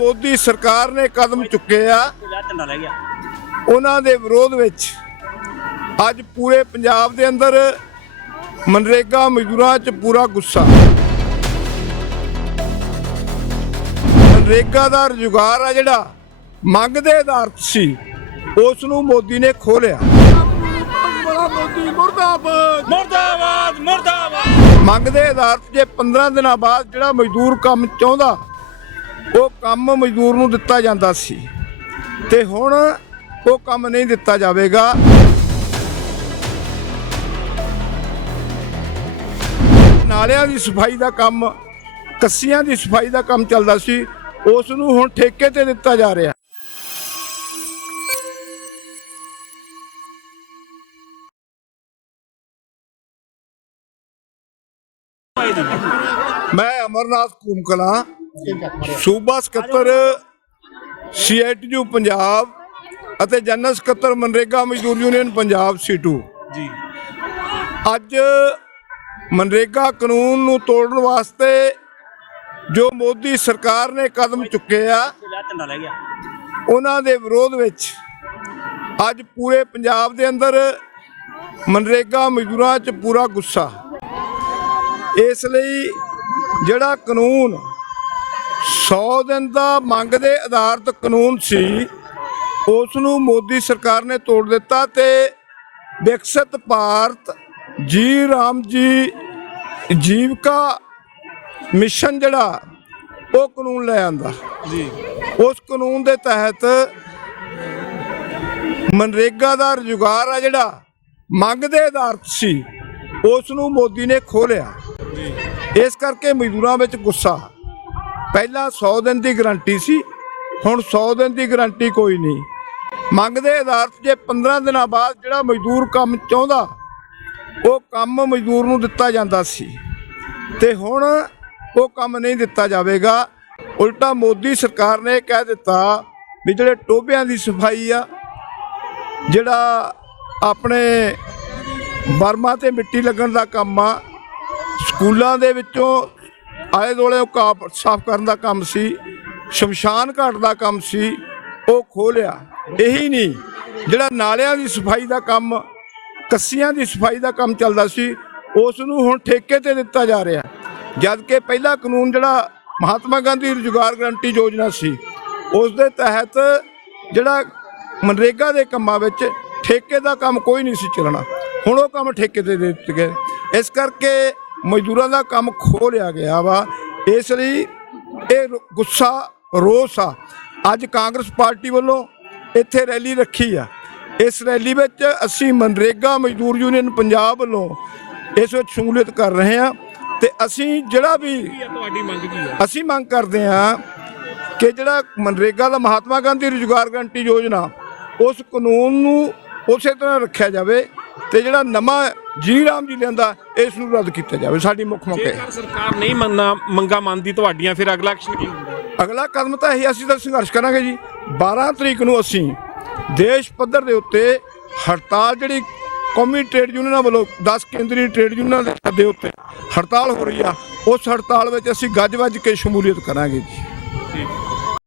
ਮੋਦੀ ਸਰਕਾਰ ਨੇ ਕਦਮ ਚੁੱਕੇ ਆ। ਉਹਨਾਂ ਦੇ ਵਿਰੋਧ ਵਿੱਚ ਅੱਜ ਪੂਰੇ ਪੰਜਾਬ ਦੇ ਅੰਦਰ ਮਨਰੇਗਾ ਮਜ਼ਦੂਰਾਂ 'ਚ ਪੂਰਾ ਗੁੱਸਾ। ਮਨਰੇਗਾ ਦਾ ਰੁਜ਼ਗਾਰ ਆ ਜਿਹੜਾ ਮੰਗ ਦੇ ਆਧਾਰਿਤ ਸੀ ਉਸ ਨੂੰ ਮੋਦੀ ਨੇ ਖੋਲਿਆ ਮੋਦੀ ਮੁਰਦਾਬਾਦ ਮੁਰਦਾਬਾਦ। ਮੁਰਦਾਬਾਦ ਮੰਗ ਦੇ ਆਧਾਰਿਤ ਜੇ 15 ਦਿਨਾਂ ਬਾਅਦ ਜਿਹੜਾ ਮਜ਼ਦੂਰ ਕੰਮ ਚਾਹੁੰਦਾ ਉਹ ਕੰਮ ਮਜ਼ਦੂਰ ਨੂੰ ਦਿੱਤਾ ਜਾਂਦਾ ਸੀ। ਤੇ ਹੁਣ ਉਹ ਕੰਮ ਨਹੀਂ ਦਿੱਤਾ ਜਾਵੇਗਾ। ਨਾਲਿਆਂ ਦੀ ਸਫ਼ਾਈ ਦਾ ਕੰਮ, ਕੱਸੀਆਂ ਦੀ ਸਫ਼ਾਈ ਦਾ ਕੰਮ ਚੱਲਦਾ ਸੀ। ਉਸ ਨੂੰ ਹੁਣ ਠੇਕੇ ਤੇ ਦਿੱਤਾ ਜਾ ਰਿਹਾ। ਮੈਂ ਅਮਰਨਾਥ ਕੁਮਕਲਾ। ਸੂਬਾ ਸਕੱਤਰ ਸੀਆਈਟੀਯੂ ਪੰਜਾਬ ਅਤੇ ਜਨਰਲ ਸਕੱਤਰ ਮਨਰੇਗਾ ਮਜ਼ਦੂਰ ਯੂਨੀਅਨ ਪੰਜਾਬ ਸੀਟੂ। ਜੀ। ਅੱਜ ਮਨਰੇਗਾ ਕਾਨੂੰਨ ਨੂੰ ਤੋੜਨ ਵਾਸਤੇ ਜੋ ਮੋਦੀ ਸਰਕਾਰ ਨੇ ਕਦਮ ਚੁੱਕੇ ਆ ਉਹਨਾਂ ਦੇ ਵਿਰੋਧ ਵਿੱਚ ਅੱਜ ਪੂਰੇ ਪੰਜਾਬ ਦੇ ਅੰਦਰ ਮਨਰੇਗਾ ਮਜ਼ਦੂਰਾਂ 'ਚ ਪੂਰਾ ਗੁੱਸਾ। ਇਸ ਲਈ ਜਿਹੜਾ ਕਾਨੂੰਨ 100 ਦਿਨ ਦਾ ਮੰਗ ਦੇ ਆਧਾਰਿਤ ਕਾਨੂੰਨ ਸੀ ਉਸ ਨੂੰ ਮੋਦੀ ਸਰਕਾਰ ਨੇ ਤੋੜ ਦਿੱਤਾ ਤੇ ਵਿਕਸਿਤ ਭਾਰਤ ਜੀ ਰਾਮ ਜੀ ਜੀਵਕਾ ਮਿਸ਼ਨ ਜਿਹੜਾ ਉਹ ਕਾਨੂੰਨ ਲੈ ਆਂਦਾ। ਜੀ। ਉਸ ਕਾਨੂੰਨ ਦੇ ਤਹਿਤ ਮਨਰੇਗਾ ਦਾ ਰੁਜ਼ਗਾਰ ਆ ਜਿਹੜਾ ਮੰਗ ਦੇ ਆਧਾਰਿਤ ਸੀ ਉਸ ਨੂੰ ਮੋਦੀ ਨੇ ਖੋਲਿਆ ਇਸ ਕਰਕੇ ਮਜ਼ਦੂਰਾਂ ਵਿੱਚ ਗੁੱਸਾ। ਪਹਿਲਾਂ 100 ਦਿਨ ਦੀ ਗਾਰੰਟੀ ਸੀ, ਹੁਣ 100 ਦਿਨ ਦੀ ਗਾਰੰਟੀ ਕੋਈ ਨਹੀਂ। ਮੰਗ ਦੇ ਆਧਾਰਿਤ ਜੇ 15 ਦਿਨਾਂ ਬਾਅਦ ਜਿਹੜਾ ਮਜ਼ਦੂਰ ਕੰਮ ਚਾਹੁੰਦਾ, ਉਹ ਕੰਮ ਮਜ਼ਦੂਰ ਨੂੰ ਦਿੱਤਾ ਜਾਂਦਾ ਸੀ। ਤੇ ਹੁਣ ਉਹ ਕੰਮ ਨਹੀਂ ਦਿੱਤਾ ਜਾਵੇਗਾ। ਉਲਟਾ ਮੋਦੀ ਸਰਕਾਰ ਨੇ ਕਹਿ ਦਿੱਤਾ ਵੀ ਜਿਹੜੇ ਟੋਬਿਆਂ ਦੀ ਸਫ਼ਾਈ ਆ, ਜਿਹੜਾ ਆਪਣੇ ਬਰਮਾ ਤੇ ਮਿੱਟੀ ਲੱਗਣ ਦਾ ਕੰਮ ਆ, ਸਕੂਲਾਂ ਦੇ ਵਿੱਚੋਂ ਆਲੇ ਦੁਆਲੇ ਉਹ ਕਾਪ ਸਾਫ਼ ਕਰਨ ਦਾ ਕੰਮ ਸੀ, ਸ਼ਮਸ਼ਾਨ ਘਾਟ ਦਾ ਕੰਮ ਸੀ, ਉਹ ਖੋਲਿਆ ਇਹੀ ਨਹੀਂ, ਜਿਹੜਾ ਨਾਲਿਆਂ ਦੀ ਸਫ਼ਾਈ ਦਾ ਕੰਮ, ਕੱਸੀਆਂ ਦੀ ਸਫ਼ਾਈ ਦਾ ਕੰਮ ਚੱਲਦਾ ਸੀ ਉਸ ਨੂੰ ਹੁਣ ਠੇਕੇ ਤੇ ਦਿੱਤਾ ਜਾ ਰਿਹਾ। ਜਦ ਕਿ ਪਹਿਲਾ ਕਾਨੂੰਨ ਜਿਹੜਾ ਮਹਾਤਮਾ ਗਾਂਧੀ ਰੁਜ਼ਗਾਰ ਗਰੰਟੀ ਯੋਜਨਾ ਸੀ ਉਸ ਦੇ ਤਹਿਤ ਜਿਹੜਾ ਮਨਰੇਗਾ ਦੇ ਕੰਮਾਂ ਵਿੱਚ ਠੇਕੇ ਦਾ ਕੰਮ ਕੋਈ ਨਹੀਂ ਸੀ ਚੱਲਣਾ। ਹੁਣ ਉਹ ਕੰਮ ਠੇਕੇ ਤੇ ਦੇ ਦਿੱਤੇ ਗਏ। ਇਸ ਕਰਕੇ ਮਜ਼ਦੂਰਾਂ ਦਾ ਕੰਮ ਖੋਹ ਲਿਆ ਗਿਆ ਵਾ। ਇਸ ਲਈ ਇਹ ਗੁੱਸਾ ਰੋਸ ਆ। ਅੱਜ ਕਾਂਗਰਸ ਪਾਰਟੀ ਵੱਲੋਂ ਇੱਥੇ ਰੈਲੀ ਰੱਖੀ ਆ। ਇਸ ਰੈਲੀ ਵਿੱਚ ਅਸੀਂ ਮਨਰੇਗਾ ਮਜ਼ਦੂਰ ਯੂਨੀਅਨ ਪੰਜਾਬ ਵੱਲੋਂ ਇਸ ਵਿੱਚ ਸ਼ਮੂਲੀਅਤ ਕਰ ਰਹੇ ਹਾਂ ਤੇ ਅਸੀਂ ਜਿਹੜਾ ਵੀ ਤੁਹਾਡੀ ਮੰਗ ਕੀ ਹੈ ਅਸੀਂ ਮੰਗ ਕਰਦੇ ਹਾਂ ਕਿ ਜਿਹੜਾ ਮਨਰੇਗਾ ਦਾ ਮਹਾਤਮਾ ਗਾਂਧੀ ਰੁਜ਼ਗਾਰ ਗਰੰਟੀ ਯੋਜਨਾ ਉਸ ਕਾਨੂੰਨ ਨੂੰ ਉਸੇ ਤਰ੍ਹਾਂ ਰੱਖਿਆ ਜਾਵੇ ਤੇ ਜਿਹੜਾ ਨਵਾਂ ਜੀ ਰਾਮ ਜੀ ਲਿਆਂਦਾ ਇਸ ਨੂੰ ਰੱਦ ਕੀਤਾ ਜਾਵੇ ਸਾਡੀ ਮੁੱਖ ਮੰਗ ਹੈ ਜੇਕਰ ਸਰਕਾਰ ਨਹੀਂ ਮੰਨਣਾ ਮੰਗਾ ਮੰਨਦੀ ਤੁਹਾਡੀਆਂ ਫਿਰ ਅਗਲਾ ਐਕਸ਼ਨ ਕੀ ਹੋਊਗਾ ਅਗਲਾ ਕਦਮ ਤਾਂ ਇਹ ਅਸੀਂ ਤਾਂ ਸੰਘਰਸ਼ ਕਰਾਂਗੇ ਜੀ। 12 ਤਰੀਕ ਨੂੰ ਅਸੀਂ ਦੇਸ਼ ਪੱਧਰ ਦੇ ਉੱਤੇ ਹੜਤਾਲ ਜਿਹੜੀ ਕੌਮੀ ਟ੍ਰੇਡ ਯੂਨੀਅਨਾਂ ਵੱਲੋਂ 10 ਕੇਂਦਰੀ ਟ੍ਰੇਡ ਯੂਨੀਅਨਾਂ ਦੇ ਸੱਦੇ ਉੱਤੇ ਹੜਤਾਲ ਹੋ ਰਹੀ ਆ ਉਸ ਹੜਤਾਲ ਵਿੱਚ ਅਸੀਂ ਗੱਜ ਵੱਜ ਕੇ ਸ਼ਮੂਲੀਅਤ ਕਰਾਂਗੇ ਜੀ।